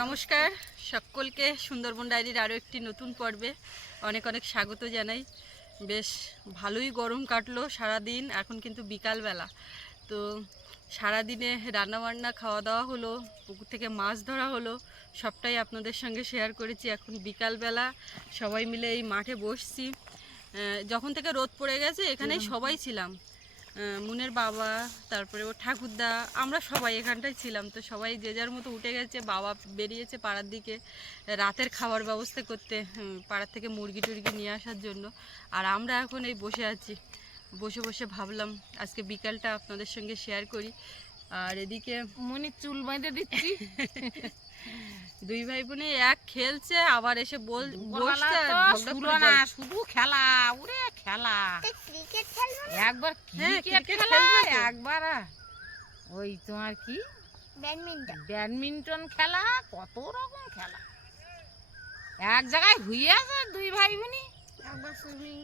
নমস্কার সকলকে সুন্দরবন ডায়েরির আরও একটি নতুন পর্বে অনেক অনেক স্বাগত জানাই। বেশ ভালোই গরম কাটলো সারাদিন এখন কিন্তু বিকালবেলা। তো সারাদিনে রান্নাবান্না খাওয়া দাওয়া হলো পুকুর থেকে মাছ ধরা হলো সবটাই আপনাদের সঙ্গে শেয়ার করেছি। এখন বিকালবেলা সবাই মিলে এই মাঠে বসছি। যখন থেকে রোদ পড়ে গেছে এখানেই সবাই ছিলাম। মুনের বাবা, তারপরে ও ঠাকুরদা, আমরা সবাই এখানটায় ছিলাম। তো সবাই যে যার মতো উঠে গেছে, বাবা বেরিয়েছে পাড়ার দিকে রাতের খাবার ব্যবস্থা করতে পাড়ার থেকে মুরগি টুরগি নিয়ে আসার জন্য। আর আমরা এখন এই বসে আছি। বসে বসে ভাবলাম, আজকে বিকালটা আপনাদের সঙ্গে শেয়ার করি। আর এদিকে মনি চুল বেঁধে দিচ্ছি। দুই ভাই বোনে এক খেলছে আবার এসে বল বসছে। শুধু খেলা ওরে খেলা। একবার হ্যাঁ, ক্রিকেট খেলা একবার ওই তোমার কি? ব্যাডমিন্টন। ব্যাডমিন্টন খেলা কত রকম খেলা। এক জায়গায় হইয়ে আছে দুই ভাই বোনই একবার সুইমিং।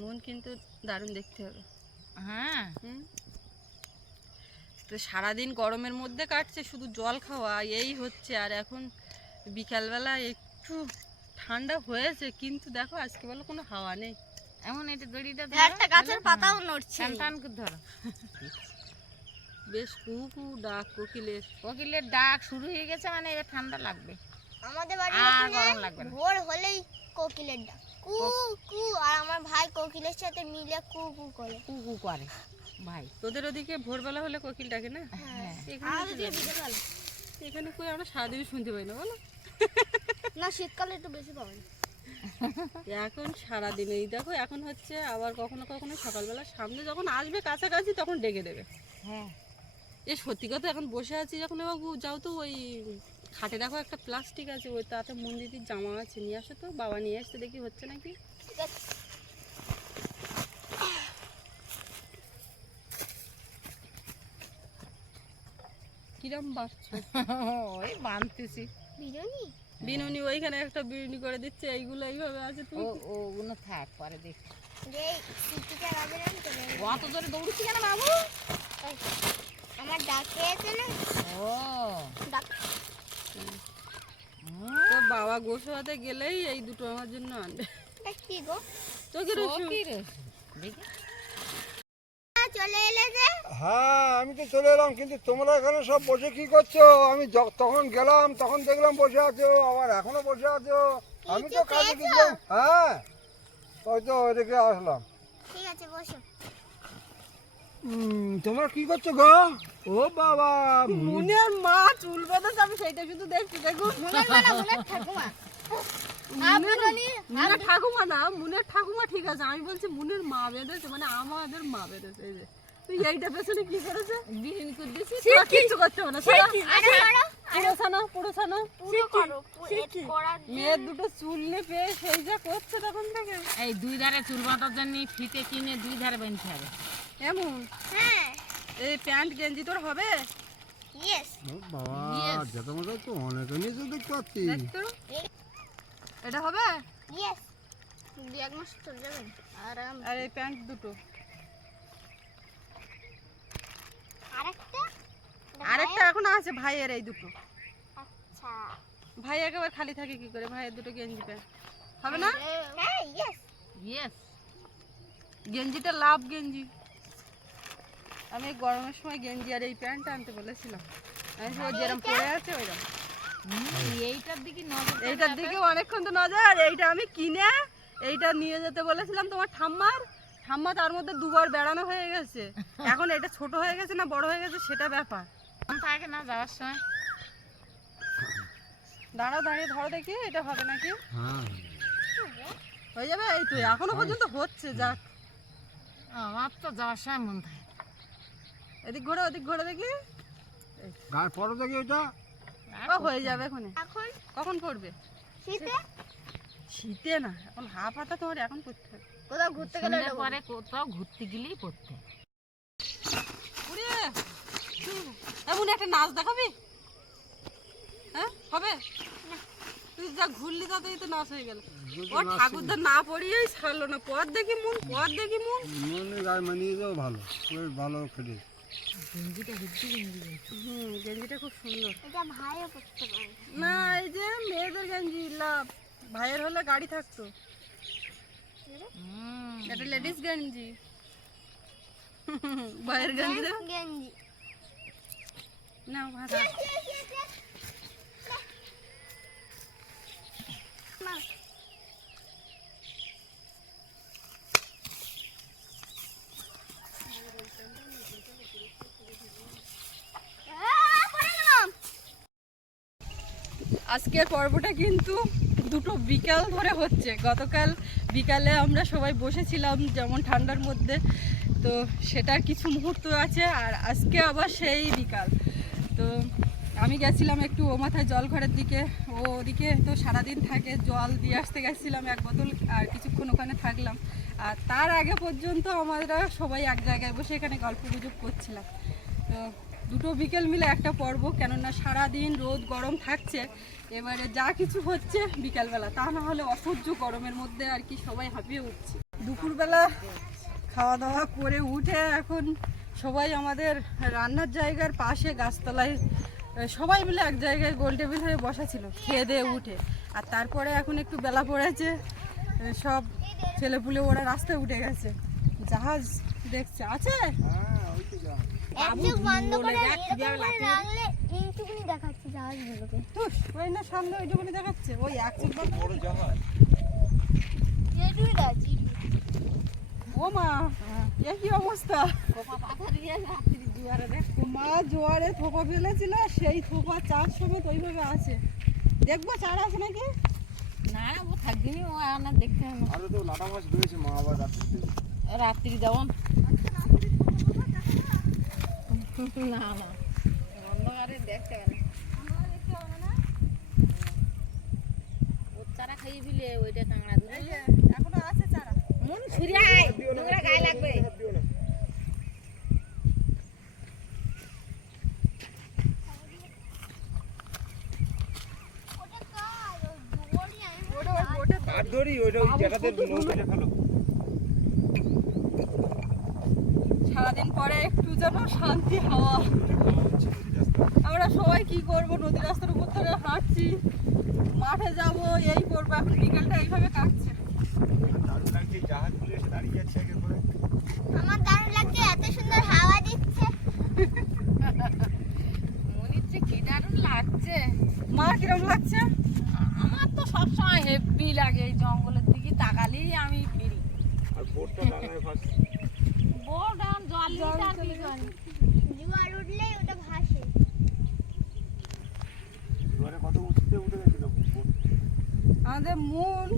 মন কিন্তু দারুণ দেখতে হবে। হ্যাঁ। তো সারাদিন গরমের মধ্যে কাটছে শুধু জল খাওয়া এই হচ্ছে। আর এখন বিকালবেলা একটু ঠান্ডা হয়েছে কিন্তু দেখো আজকে বলো কোনো হাওয়া নেই। এমন এটা দড়িটা একটা গাছের পাতাও নড়ছে। টান টান করে ধরো। বেশ কু কু ডাক কোকিলের। কোকিলের ডাক শুরু হয়ে গেছে মানে এবার ঠান্ডা লাগবে। আমাদের বাড়ির আর গরম লাগবে ভোর হলেই কোকিলের ডাক। কু কু আর আমার ভাই কোকিলের সাথে মিলে কু কু করে। কু কু করে। ভাই তোদের ওদিকে ভোরবেলা হলে কোকিল ডাকে না? হ্যাঁ। দিকে এখানে কই আমরা সারাদিন শুনতে পাই না বলো? না শীতকালে একটু বেশি পাওয়া যায় এখন সারাদিন এই দেখো এখন হচ্ছে আবার কখনো কখনো সকালবেলা সামনে যখন আসবে কাছাকাছি তখন ডেকে দেবে। হ্যাঁ। এ সত্যি কথা এখন বসে আছি যখন বাবু যাও তো ওই খাটে দেখো একটা প্লাস্টিক আছে ওই তাতে মন্দিরের জামা আছে নিয়ে আসো তো বাবা নিয়ে আসতে দেখি হচ্ছে নাকি। কিরম বাচ্চা ওই বাঁধতেছি বিরিয়ানি বিনুনি ওইখানে একটা বিনুনি করে দিচ্ছে এইগুলো এইভাবে আছে তুই ও ওগুলো থাক পরে দেখ। অত জোরে দৌড়ছি কেন বাবু? আমার ডাক পেয়েছে না? ও। ডাক বাবা গোসো হাতে গেলেই এই দুটো আমার জন্য আনবে। কি গো? তোকে ও কি রে দেখি। আ, চলে এলে যে? হ্যাঁ আমি তো চলে এলাম কিন্তু তোমরা এখানে সব বসে কি করছ? আমি য- তখন গেলাম তখন দেখলাম বসে আছো আবার এখনও বসে আছো। আমি তো কাজে? গেছিলাম হ্যাঁ ওই তো ওইদিকে আসলাম। ঠিক আছে বসো। তোমরা কি করছ গো? ও বাবা মুনের মা চুল বেঁধেছে আমি সেইটা শুধু দেখছি। দেখো ঠাকুমা। না মুনের ঠাকুমা ঠিক আছে আমি বলছি মুনের মা বেঁধেছে মানে আমাদের মা বেঁধেছে এই যে। তুই এইটা পেছনে কি করেছে? বিহীন করে কিচ্ছু করতে হবে না সারা আরে করো পুরো ছানা পুরো ছানা। পুরো করো পুরো এড করার মেয়ের দুটো চুল নেপে সেই যা করছে তখন থেকে। এই দুই ধারে চুল বাঁধার জন্য ফিতে কিনে দুই ধারে বেঁধতে হবে। এমন হ্যাঁ। এই প্যান্ট গেঞ্জি তোর হবে? ইয়েস ও বাবা তো অনেক নিচে দেখতে পাচ্ছি। এটা হবে? ইয়েস দু এক মাস চলে যাবেন আরাম আর এই প্যান্ট দুটো। আরেকটা? আরেকটা এখন আছে ভাইয়ের এই দুটো। আচ্ছা। ভাই একেবারে খালি থাকে কি করে? ভাইয়ের দুটো গেঞ্জি প্যান্ট। হবে না? হ্যাঁ ইয়েস ইয়েস গেঞ্জিটা লাভ গেঞ্জি। আমি গরমের সময় গেঞ্জি আর এই প্যান্টটা আনতে বলেছিলাম। আমি ও যেরকম পরে আছে ওইরকম এইটার দিকে নজর এইটার দিকে অনেকক্ষণ তো নজর এইটা আমি কিনে এইটা নিয়ে যেতে বলেছিলাম তোমার ঠাম্মার। ঠাম্মা তার মধ্যে দুবার বেড়ানো হয়ে গেছে। এখন এটা ছোট হয়ে গেছে না বড় হয়ে গেছে সেটা ব্যাপার। থাকে না যাওয়ার সময়। দাঁড়া দাঁড়িয়ে ধরো দেখি এটা হবে নাকি? হ্যাঁ। হয়ে যাবে? এই তো এখনও পর্যন্ত হচ্ছে যাক। আমার তো যাওয়ার সময় মন থাকে এদিক ঘোরে ওদিক ঘোরে দেখি। গায়ে পরো দেখি ওইটা? ও হয়ে যাবে এখনে এখন? কখন পড়বে? শীতে? শীতে না এখন হাফ হাতা তোমার এখন হবে। কোথাও ঘুরতে গেলে পরে কোথাও ঘুরতে গেলেই পড়তে এমন একটা নাচ দেখাবি? হ্যাঁ? হবে? তুই যা ঘুরলি তাতেই তো নাচ হয়ে গেল। ও ঠাকুরদা না। পড়িয়েই ছাড়লো না। পর দেখি মন পর দেখি মন। মনে গায়ে মানিয়ে যাও ভালো। ভালো খেলে গেঞ্জিটা হেব্বি গেঞ্জি কিন্তু। হুম গেঞ্জিটা খুব সুন্দর। এটা ভাইও করতে পারে। না এই যে মেয়েদের গেঞ্জি লাভ। ভাইয়ের হলে গাড়ি থাকতো। হুম, এটা লেডিস গেঞ্জি। ভাইয়ের গেঞ্জি দেখ। গেঞ্জি। না ভাষা মা আহ, পড়ে গেলাম। আজকের পর্বটা কিন্তু দুটো বিকাল ধরে হচ্ছে। গতকাল বিকালে আমরা সবাই বসেছিলাম যেমন ঠান্ডার মধ্যে, তো সেটার কিছু মুহূর্ত আছে আর আজকে আবার সেই বিকাল। তো আমি গেছিলাম একটু ও মাথায় জল ঘরের দিকে, ও ওদিকে তো সারাদিন থাকে, জল দিয়ে আসতে গেছিলাম এক বোতল আর কিছুক্ষণ ওখানে থাকলাম। আর তার আগে পর্যন্ত আমরা সবাই এক জায়গায় বসে এখানে গল্প গুজব করছিলাম। তো দুটো বিকেল মিলে একটা পর্ব, কেননা সারাদিন রোদ, গরম থাকছে। এবারে যা কিছু হচ্ছে বিকালবেলা, তা না হলে অসহ্য গরমের মধ্যে আর কি সবাই হাঁপিয়ে উঠছে। দুপুরবেলা খাওয়া দাওয়া করে উঠে এখন সবাই আমাদের রান্নার জায়গার পাশে গাছতলায় সবাই মিলে এক জায়গায় গোল টেবিল হয়ে বসা ছিল, খেয়ে দিয়ে উঠে। আর তারপরে এখন একটু বেলা পড়েছে সব ছেলেপুলে ওরা রাস্তায় উঠে গেছে। জাহাজ দেখছে, আছে হ্যাঁ ওই তো যা এক চোখ বন্ধ করে রাখলে এইটুকুনি দেখাচ্ছে জাহাজগুলোকে ওই না সামনে ওইটুকুনি দেখাচ্ছে ওই এক চোখ বড় জাহাজ। যেটুকুই আছে এ কি অবস্থা? খোপা পাথা দিয়ে রাত্রি দুয়ারে দেখ মা জোয়ারে থোপা ফেলেছিল সেই থোপা চার সমেত ওইভাবে আছে। দেখব চার আছে নাকি? না ও থাকবিনি ও আর দেখতে হবে। না। আরে তো লাটা মাছ রয়েছে মা আবার রাত্রি রাত্রি যেমন না না। অন্ধকারে দেখতে হবে না ওর চারা খাইয়ে ফেলে ওইটা কাঁকড়া যে, এখনও আছে চারা। মন ছুরিয়ায় নোংরা গায়ে লাগবে। আর ধরি ওইটা ওই জায়গাতে নৌকাটা ফেলো। সারাদিন পরে একটু যেন শান্তি হাওয়া। আমরা সবাই কি করব? নদী রাস্তার উপর ধরে হাঁটছি। মাঠে যাব, এই করব। এখন বিকেলটা এইভাবে কাটছে দারুণ লাগছে জাহাজগুলো এসে দাঁড়িয়ে যাচ্ছে একে করে আমার দারুণ লাগছে এত সুন্দর হাওয়া দিচ্ছে মনে হচ্ছে কি দারুণ লাগছে মা কিরম লাগছে আমার তো সবসময় হেভি লাগে এই জঙ্গলের দিকে তাকালেই আমি ফিরি আর বোটটা ডাঙায় ফাঁসছে বোর্ড আর জল নিতে আর কি করি? জোয়ার উঠলেই ওটা ভাসে এবারে কত উঁচুতে উঠে গেছিল বোট আমাদের মন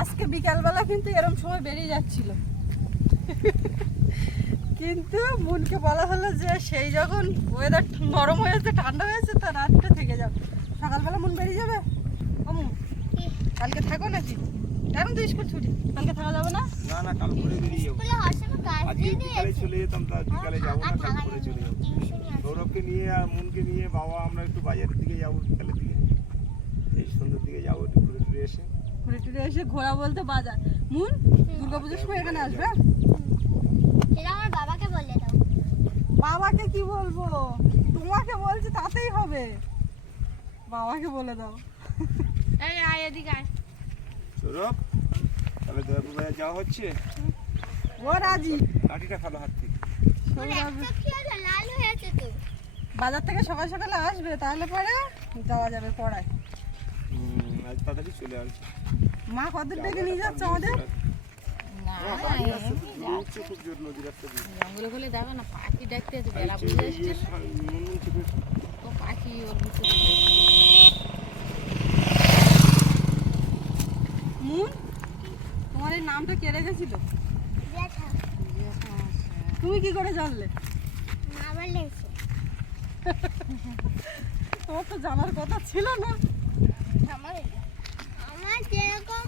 আজকে বিকালবেলা কিন্তু এরম সময় বেরিয়ে যাচ্ছিল কিন্তু বলা হলো যে সেই যখন ওয়েদার গরম হয়েছে ঠান্ডা হয়েছে তো রাতটা থেকে যাবে। সকালবেলা মন বেরিয়ে যাবে? ও কালকে থাকো নাকি? এখন তো স্কুল ছুটি? কালকে থাকা যাবে না? না না কাল করে বেরিয়ে যাব। আজকে বিকালে চলে যেতাম তা বিকালে যাব না কাল করে চলে যাব। সৌরভকে নিয়ে আর মনকে নিয়ে বাবা আমরা একটু বাজারের দিকে যাব বিকালের দিকে। এই সন্ধ্যের দিকে যাব একটু ঘুরে টুরে এসে। ঘুরে টুরে এসে ঘোরা বলতে বাজার। মুন দুর্গাপুজোর সময় এখানে আসবে হ্যাঁ? সেটা আমার বাবাকে বলে দাও বাবাকে কি বলব? তোমাকে বলছি তাতেই হবে। বাবাকে বলে দাও। এই আয় এদিকে আয়। সৌরভ তাহলে দয়াপুর বাজার যাওয়া হচ্ছে ও রাজি। লাঠিটা ফেলো হাত থেকে। ওর একটা কি হলো? লাল হয়ে আছে তো। বাজার থেকে সকাল সকালে আসবে তাহলে পরে যাওয়া যাবে পড়ায়। আজ তাড়াতাড়ি চলে আসছে মা কত ডেকে নিয়ে যাচ্ছে আমাদের? জঙ্গলে গেলে না পাখি আছে বেলা বুঝে তো পাখি ওর ভিতরে মুন তোমার এই নামটা কে রেখেছিল? তুমি কি করে জানলে? তোমার তো জানার কথা ছিল না। আমার আমার যেরকম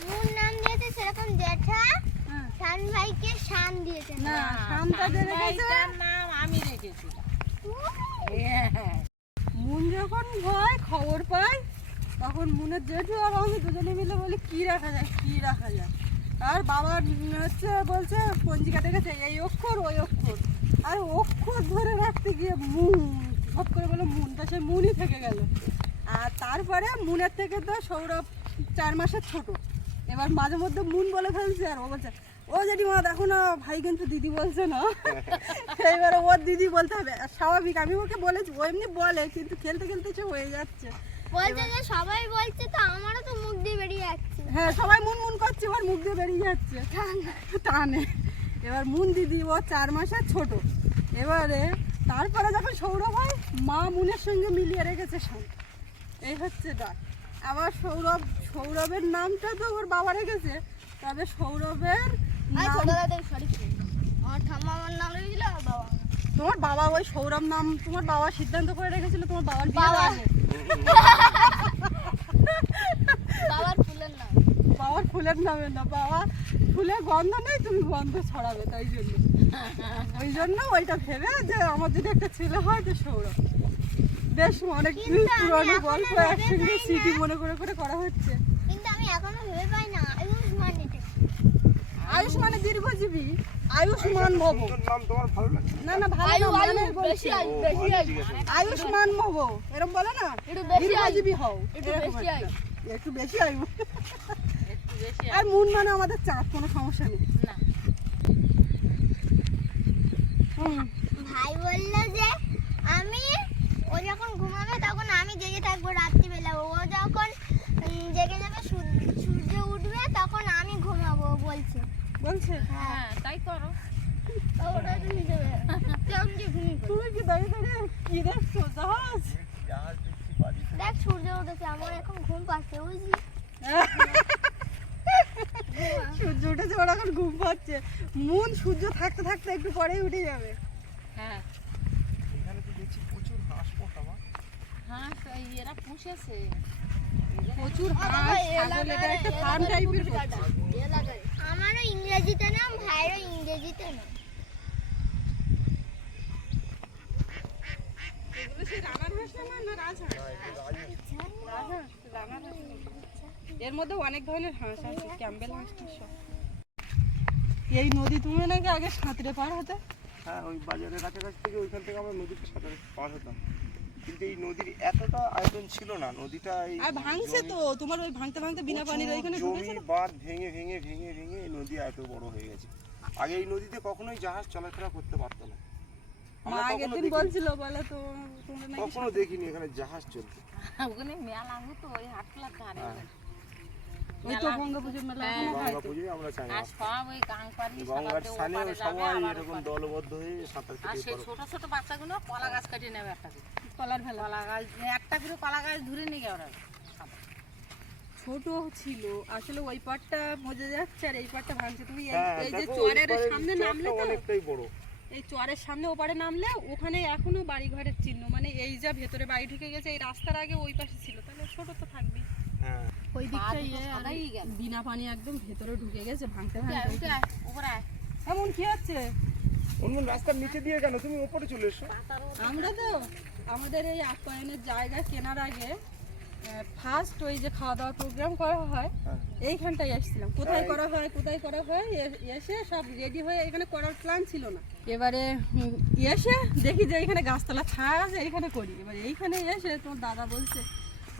মুন নাম সেরকম জ্যাঠা হ্যাঁ। শান ভাইকে শান দিয়েছে। না শান্তা যে রেখেছে? নাম আমি রেখেছিলাম। মুন যখন হয় খবর পাই তখন মুনের জেঠু আর আমি দুজনে মিলে বলি কি রাখা যায় কি রাখা যায়? আর বাবা হচ্ছে বলছে পঞ্জিকা দেখেছে? এই অক্ষর ওই অক্ষর। আর অক্ষর ধরে রাখতে গিয়ে মুন সব করে বলে মুন তা সে মুনই থেকে গেল। আর তারপরে মুনের থেকে তো সৌরভ চার মাসের ছোট। এবার মাঝে মধ্যে মুন বলে ফেলছে আর ও বলছে ও জেঠিমা দেখো না ভাই কিন্তু দিদি বলছে না। এইবারে ওর দিদি বলতে হবে স্বাভাবিক আমি ওকে বলেছি ও এমনি বলে কিন্তু খেলতে খেলতে সে হয়ে যাচ্ছে। বলছে যে সবাই বলছে তো আমারও তো মুখ দিয়ে বেরিয়ে যাচ্ছে। হ্যাঁ সবাই মুন মুন করছে এবার মুখ দিয়ে বেরিয়ে যাচ্ছে। টানে। এবার মুন দিদি ও চার মাসের ছোট। এবারে তারপরে যখন সৌরভ হয় মা মুনের সঙ্গে মিলিয়ে রেখেছে সব এই হচ্ছে ডাক আবার সৌরভ সৌরভের নামটা তো ওর বাবা রেখেছে তবে সৌরভের তোমার বাবা ওই সৌরভ নাম তোমার বাবা সিদ্ধান্ত করে রেখেছিল তোমার বাবার বাবা। বাবার ফুলের নাম। বাবার ফুলের নামে না বাবা ফুলের গন্ধ নেই তুমি গন্ধ ছড়াবে তাই জন্য। ওই জন্য ওইটা ভেবে যে আমার যদি একটা ছেলে হয় তো সৌরভ। বেশ অনেক পুরনো গল্প একসঙ্গে স্মৃতি মনে করে করে করা হচ্ছে। কিন্তু আমি এখনও ভেবে পাই না আয়ুষ্মান মানে দীর্ঘজীবী আয়ুষ্মান ভব। সুন্দর নাম তোমার ভালো লাগছে? না না ভালো মানে বেশি। আয়ুষ্মান ভব এরকম বলে না? একটু বেশি দীর্ঘজীবী হও একটু বেশি আয়ু। একটু বেশি আয়ু। আর মুন মানে আমাদের চাঁদ কোনো সমস্যা নেই। না। হুম। ভাই বলল যে আমি ও যখন ঘুমাবে তখন আমি জেগে থাকব রাত্রিবেলা। ও যখন জেগে যাবে সূর্য উঠবে তখন আমি ঘুমাবো বলছে। বলছে? হ্যাঁ। তাই করো। ওটা তুমি দেবে। কি দাঁড়িয়ে দাঁড়িয়ে কি দেখছ জাহাজ? দেখ সূর্য উঠেছে আমার এখন ঘুম পাচ্ছে বুঝলি? সূর্য উঠেছে ওরা এখন ঘুম পাচ্ছে। মুন সূর্য থাকতে থাকতে একটু পরেই উঠে যাবে। হ্যাঁ এখানে তো দেখছি প্রচুর হাঁস পোকা মা। হাঁস এরা পুষেছে। প্রচুর হাঁস ছাগল এটা একটা ফার্ম টাইপের আমারও ইংরেজিতে নাম ভাইয়েরও ইংরেজিতে নাম। হাঁস হাঁস? এর মধ্যে অনেক ধরনের হাঁস আছে ক্যাম্বেল হাঁসটা সব এই নদী তুমি নাকি আগে সাঁতরে পার হতে? হ্যাঁ ওই বাজারের কাছাকাছি থেকে ওইখান থেকে আমরা নদীতে সাঁতার পার হতাম। কিন্তু এই নদীর এতটা আয়তন ছিল না নদীটা এই আর ভাঙছে তো তোমার ওই ভাঙতে ভাঙতে বিনা পানির ওইখানে জমি বাঁধ ভেঙে ভেঙে ভেঙে ভেঙে এই নদী এত বড় হয়ে গেছে। আগে এই নদীতে কখনোই জাহাজ চলাফেরা করতে পারতো না। মা আমরা আগের কখনো দিন দেখিনি। বলছিল বলে তো তোমরা কখনো দেখিনি এখানে জাহাজ চলতে। ওখানে মেলা হতো ওই ধারে। দলবদ্ধ হয়ে ছোট ছোট বাচ্চাগুলো কলা গাছ কাটিয়ে নেবে একটা কলার ভেলা। কলা গাছ একটা করে কলা গাছ ধরে নিয়ে গিয়ে ছোট ছিল আসলে ওই পাটটা মজে যাচ্ছে আর এই পাটটা ভাঙছে। তুমি এই- হ্যাঁ যে চরের সামনে নামলে তো অনেকটাই বড়। এই চরের সামনে ওপারে নামলে ওখানে এখনও বাড়ি ঘরের চিহ্ন। মানে এই যা ভেতরে বাড়ি ঢুকে গেছে এই রাস্তার আগে ওই পাশে ছিল। তাহলে ছোট তো থাকবে ওই দিকটা ইয়ে। বিনা পানি একদম ভেতরে ঢুকে গেছে ভাঙতে ভাঙতে। এমন কি হচ্ছে? অন্য রাস্তার নিচে দিয়ে কেন? তুমি উপরে চলে এসো। আমরা তো আমাদের এই আপ্যায়নের জায়গা কেনার আগে ফার্স্ট ওই যে খাওয়া দাওয়ার প্রোগ্রাম করা হয় হ্যাঁ। এইখানটায় এসেছিলাম কোথায় করা হয় কোথায় করা হয় এ- এসে সব রেডি হয়ে এখানে করার প্ল্যান ছিল না। এবারে এসে দেখি যে এখানে গাছতলা ছায়া আছে এইখানে করি। এবার এইখানে এসে তোমার দাদা বলছে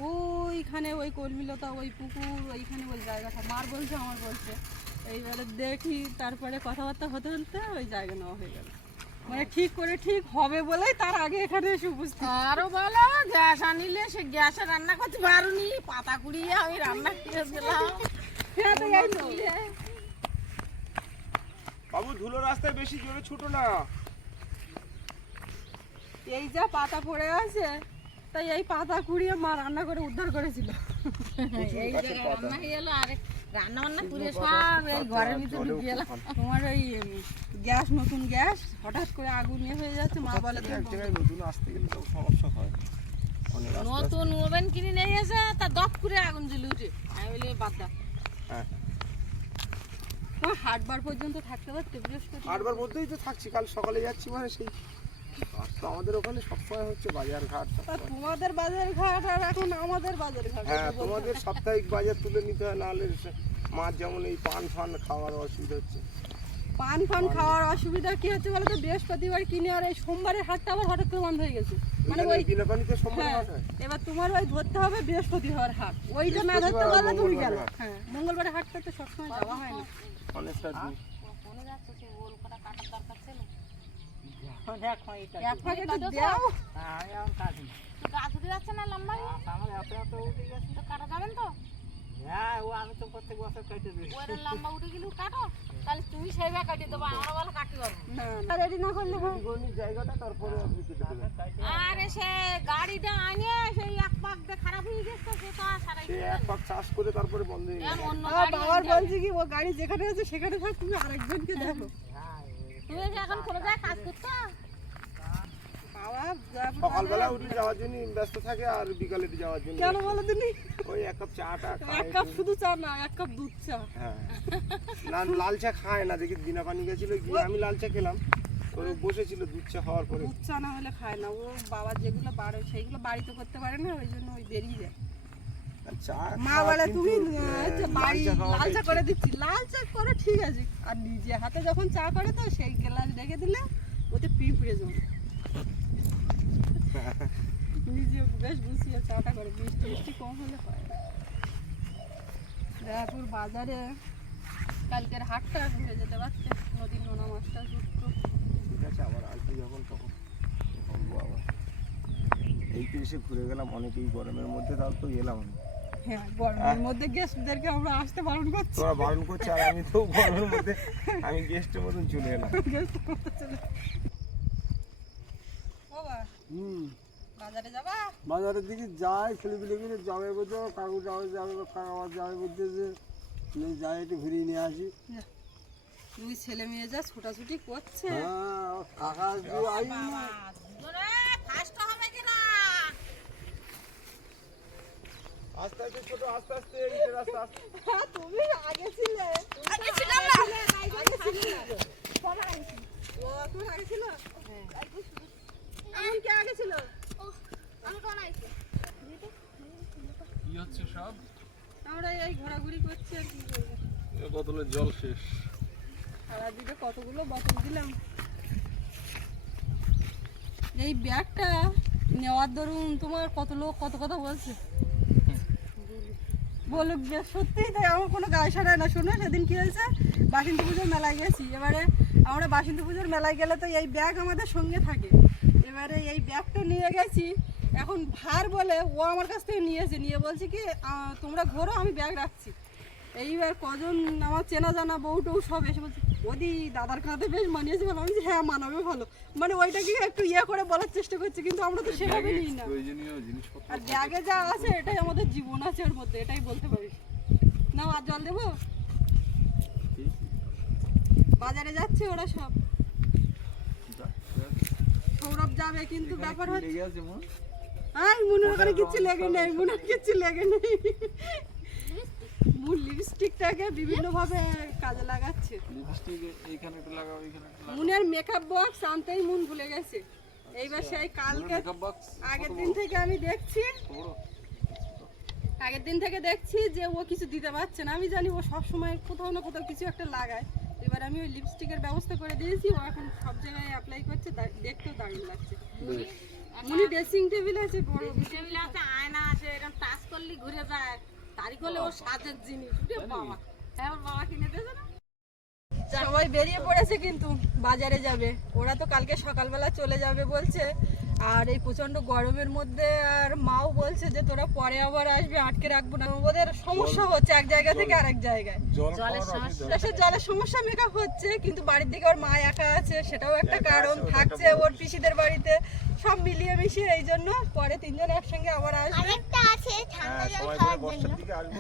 ওইখানে ওই কর্মীলতা ওই পুকুর ওইখানে ওই জায়গাটা। মার বলছে আমার বলছে। এইবারে দেখি তারপরে কথাবার্তা হতে হতে ওই জায়গা নেওয়া হয়ে গেল। মানে ঠিক করে ঠিক হবে বলেই তার আগে এখানে এসে উপস্থিত। আরও বলো গ্যাস আনিলে সে গ্যাসে রান্না করতে পারুনি। পাতা কুড়িয়ে আমি রান্না করে দিলাম। হ্যাঁ তো এই তো। বাবু ধুলো রাস্তায় বেশি জোরে ছুটো না। এই যা পাতা পড়ে আছে। তাই এই পাতা কুড়িয়ে মা রান্না করে উদ্ধার করেছিল। এই গাছের রান্না হয়ে গেল আর রান্না বান্না করে সব এই ঘরের ভিতরে ঢুকিয়ে এলাম। তোমার ওই গ্যাস নতুন গ্যাস হঠাৎ করে আগুন নিয়ে হয়ে যাচ্ছে মা বলে তো এক জায়গায় নতুন আসতে গেলে তো সমস্যা হয়। অনেক আস্তে আস্তে- নতুন ওভেন কিনে নিয়ে এসে তা দপ করে আগুন জ্বলে উঠে। আমি বলি বাদ দাও। হ্যাঁ। হাটবার পর্যন্ত থাকতে পারতে বৃহস্পতি আটবার মধ্যেই তো থাকছি কাল সকালে যাচ্ছি মানে সেই তো আমাদের ওখানে সবসময় হচ্ছে বাজার ঘাট তোমাদের বাজার ঘাট আর এখন আমাদের বাজার ঘাট হ্যাঁ তোমাদের সাপ্তাহিক বাজার তুলে নিতে হয় নাহলে মাছ যেমন এই পান ফান খাওয়ার অসুবিধা হচ্ছে। পান ফান খাওয়ার অসুবিধা কি হচ্ছে বলো তো বৃহস্পতিবার কিনে আর এই সোমবারের হাটটা আবার হঠাৎ করে বন্ধ হয়ে গেছে। মানে ওই সম্মান হ্যাঁ এবার তোমার ওই ধরতে হবে বৃহস্পতিবার হাট। ওইটা না ধরতে পারলে তুমি গেল। মঙ্গলবারের হ্যাঁ মঙ্গলবারের হাটটা তো সবসময় যাওয়া হয় না। অনেকটা আর সে গাড়িটা আনিয়ে সেই এক পাক দিয়ে খারাপ হয়ে গেছে সে তো আর সারাই এক পাক চাষ করে তারপরে বন্ধ হয়ে গেছে বাবার কি ও গাড়ি যেখানে আছে সেখানে থাক তুমি আরেকজনকে দেখো। তুমি এখন কোনো জায়গায় কাজ করছ? সকালবেলা উঠে যাওয়ার জন্য ব্যস্ত থাকে আর বিকালে যাওয়ার জন্য কেন বলো তুমি? ওই এক কাপ চাটা এক কাপ শুধু চা না এক কাপ দুধ চা। হ্যাঁ। লাল চা খায় না দেখি দিনা পানি গেছিল গিয়ে আমি লাল চা খেলাম। ও বসেছিল দুধ চা হওয়ার পরে। দুধ চা না হলে খায় না ও বাবা যেগুলো বাড়ে সেইগুলো বাড়িতে করতে পারে না ওই জন্য ওই বেরিয়ে যায়। চা মা বলে তুমি লাল বাড়ি চা লাল চা করে দিচ্ছি লাল চা করো ঠিক আছে। আর নিজে হাতে যখন চা করে তো সেই গ্লাস রেখে দিলে ওতে পিঁপড়ে জমে। নিজে বেশ গুছিয়ে চাটা করে বৃষ্টি কম হলে হয় দয়াপুর বাজারে কালকের হাটটা ঘুরে যেতে পারছে নদীর নোনা মাছটা ঠিক আছে আবার আসবে যখন তখন বলব আবার। এই তো এসে ঘুরে গেলাম অনেকেই গরমের মধ্যে তাও তো এলাম আমি। হ্যাঁ গরমের মধ্যে গেস্টদেরকে আমরা আসতে বারণ করছি। তোরা বারণ করছে আর আমি তো গরমের মধ্যে আমি গেস্টের মতন চলে এলাম। গেস্ট করতে চলে বাবা হুম। বাজারে যাবা? বাজারের দিকে যাই ছেলেপিলেগুলো যাবে বলছে কাকু যাবে যাবে কাকা যাবে বলতেছে। যাই একটু ঘুরিয়ে নিয়ে আসি। দুই ছেলে মেয়ে যা ছোটাছুটি করছে। হ্যাঁ কাকা যে আই দুজনে ফার্স্ট হবে কিনা আস্তে আস্তে ছোট আস্তে আস্তে ইটের আস্তে আস্তে। হ্যাঁ, তুমি আগে ছিলে। আগে ছিলাম না। আগে ছিলে ও তুমি আগে ছিল? এমন কে আগে ছিল? আমি কোন আইছি? আমরা এই ঘোরাঘুরি করছি আর কি করব বোতলের জল শেষ। কতগুলো বোতল দিলাম। এই ব্যাগটা নেওয়ার দরুন তোমার কত লোক কত কথা বলছে? বলুক যে সত্যিই তাই, আমার কোনো গায়ে সারায় না। শোনো, সেদিন কি হয়েছে? বাসন্তী পুজোর মেলায় গেছি। এবারে আমরা বাসন্তী পুজোর মেলায় গেলে তো এই ব্যাগ আমাদের সঙ্গে থাকে। এবারে এই ব্যাগটা নিয়ে গেছি। এখন ভার বলে ও আমার কাছ থেকে নিয়েছে। নিয়ে বলছে কি তোমরা ঘোরো, আমি ব্যাগ রাখছি। এইবার কজন আমার চেনা জানা বউ টউ সব এসে বলছে ওদি দাদার কাঁধে বেশ মানিয়েছে ভালো। আমি হ্যাঁ মানাবে ভালো। মানে ওইটাকে একটু ইয়ে করে বলার চেষ্টা করছি কিন্তু আমরা তো সেভাবে নিই না। আর ব্যাগে যা আছে এটাই আমাদের জীবন আছে ওর মধ্যে এটাই বলতে পারি। না আর জল দেবো? বাজারে যাচ্ছে ওরা সব। সৌরভ যাবে কিন্তু ব্যাপার হচ্ছে আর মনের ওখানে কিচ্ছু লেগে নেই মনের কিচ্ছু লেগে নেই। মুন লিপস্টিকটাকে বিভিন্নভাবে কাজে লাগাচ্ছে। মুনের মেকআপ বক্স আনতেই মুন ভুলে গেছে। এইবার সেই কালকে আগের দিন থেকে আমি দেখছি। আগের দিন থেকে দেখছি যে ও কিছু দিতে পারছে না। আমি জানি ও সব সময় কোথাও না কোথাও কিছু একটা লাগায়। এবার আমি ওই লিপস্টিকের ব্যবস্থা করে দিয়েছি। ও এখন সব জায়গায় অ্যাপ্লাই করছে। দেখতেও দারুণ লাগছে। মুনি ড্রেসিং টেবিল আছে বড়। টেবিলে আছে আয়না আছে এরকম টাচ করলে ঘুরে যায়। তারিখ হলে ও সাজের জিনিস। উঠে বাবা। হ্যাঁ বাবা কিনে দিয়েছে না? সবাই বেরিয়ে পড়েছে কিন্তু বাজারে যাবে। ওরা তো কালকে সকালবেলা চলে যাবে বলছে। আর এই প্রচণ্ড গরমের মধ্যে আর মাও বলছে যে তোরা পরে আবার আসবে আটকে রাখব না। ওদের সমস্যা হচ্ছে এক জায়গা থেকে আরেক জায়গায়। সে জলের সমস্যা মেকআপ হচ্ছে কিন্তু বাড়ির দিকে ওর মা একা আছে সেটাও একটা কারণ। থাকছে ওর পিসিদের বাড়িতে। সব মিলিয়ে মিশিয়ে এই জন্য পরে তিনজন একসঙ্গে আবার আসবে। আরেকটা আছে ঠান্ডা হ্যাঁ আসব।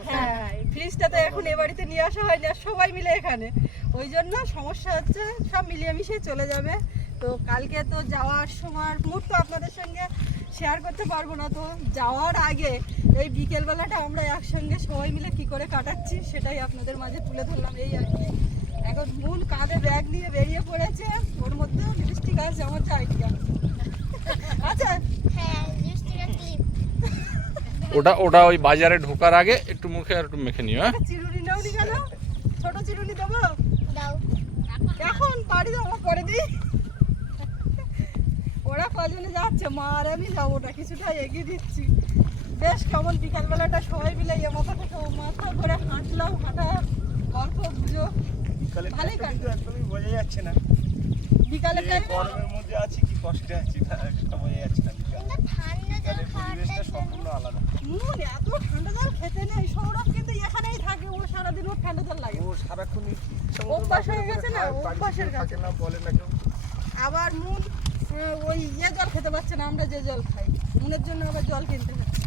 হ্যাঁ এই ফ্রিজটা তো এখন এ বাড়িতে নিয়ে আসা হয় না সবাই মিলে এখানে। ওই জন্য সমস্যা হচ্ছে সব মিলিয়ে মিশিয়ে চলে যাবে। তো কালকে তো যাওয়ার সময় মুহূর্ত আপনাদের সঙ্গে শেয়ার করতে পারব না। তো যাওয়ার আগে এই বিকেলবেলাটা আমরা একসঙ্গে সবাই মিলে কি করে কাটাচ্ছি সেটাই আপনাদের মাঝে তুলে ধরলাম এই আর কি। এখন মূল কাঁধে ব্যাগ নিয়ে বেরিয়ে পড়েছে। ওর মধ্যে লিপস্টিক আছে আমার যা আইডিয়া আচ্ছা। হ্যাঁ ওটা ওটা ওই বাজারে ঢোকার আগে একটু মুখে আর একটু মেখে নিও হ্যাঁ? চিরুনি নাও নি কেন? ছোট চিরুনি দেবো? এখন বাড়ি যাব করে দিই ওরা কজনে যাচ্ছে মা আর আমি যাব ওটা কিছুটা এগিয়ে দিচ্ছি। বেশ কেমন বিকালবেলাটা সবাই মিলে এ মাথা থেকে ও মাথা করে হাঁটলাম হাঁটা গল্প বুঝো ভালোই কাটলো। একদমই বোঝা যাচ্ছে না। বিকালের যে গরমের মধ্যে আছি কি কষ্টে আছি তা বোঝা যাচ্ছে না। বিকাল। কিন্তু ঠান্ডা জল বিকালের পরিবেশটা খাওয়াটা সম্পূর্ণ আলাদা। নুন এত ঠান্ডা জল খেতে নেই সৌরভ কিন্তু এখানেই থাকে ও সারাদিন ওর ঠান্ডা জল লাগে। ও সারাক্ষণ অভ্যাস হয়ে গেছে না, অভ্যাসের থাকে না বলে না কেউ। আবার নুন আহ, ওই ইয়ে জল খেতে পারছে না আমরা যে জল খাই। নুনের জন্য আবার জল কিনতে হচ্ছে।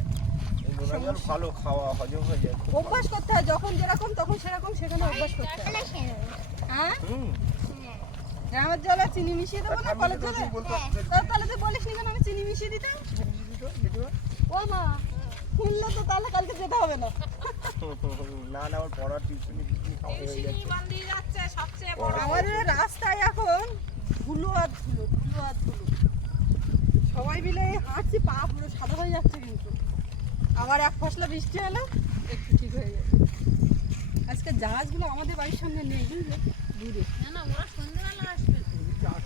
জল ভালো খাওয়া হজম হয়ে যায় অভ্যাস করতে হয় যখন যেরকম তখন সেরকম সেখানে অভ্যাস করতে হয়। হ্যাঁ? হুম। গ্রামের জলে চিনি মিশিয়ে দেবো না কলের জলে? তা- তাহলে তুই বলিস নি কেন আমি চিনি মিশিয়ে দিতাম। ও মা শুনলে তো তাহলে কালকে যেতে হবে না। না না আমার পড়ার টিউশনি যাচ্ছে সবচেয়ে বড় রাস্তায় এখন ধুলো আর ধুলো ধুলো আর ধুলো। সবাই মিলে হাঁটছি পা পুরো সাদা হয়ে যাচ্ছে কিন্তু। আবার এক ফসলা বৃষ্টি হলো একটু ঠিক হয়ে যাবে আজকে জাহাজগুলো আমাদের বাড়ির সামনে নেই বুঝলে? দূরে। না না ওরা।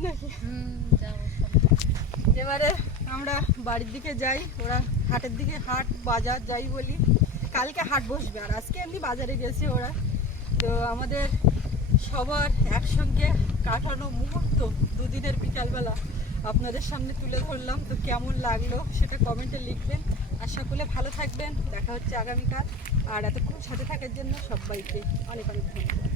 নাকি? এবারে আমরা বাড়ির দিকে যাই, ওরা হাটের দিকে হাট, বাজার যাই বলি। কালকে হাট বসবে, আর আজকে এমনি বাজারে গেছে ওরা। তো আমাদের সবার একসঙ্গে কাটানো মুহূর্ত দুদিনের বিকালবেলা আপনাদের সামনে তুলে ধরলাম। তো কেমন লাগল সেটা কমেন্টে লিখবেন। আর সকলে ভালো থাকবেন। দেখা হচ্ছে আগামীকাল। আর এতক্ষণ সাথে থাকার জন্য সবাইকে অনেক অনেক ধন্যবাদ।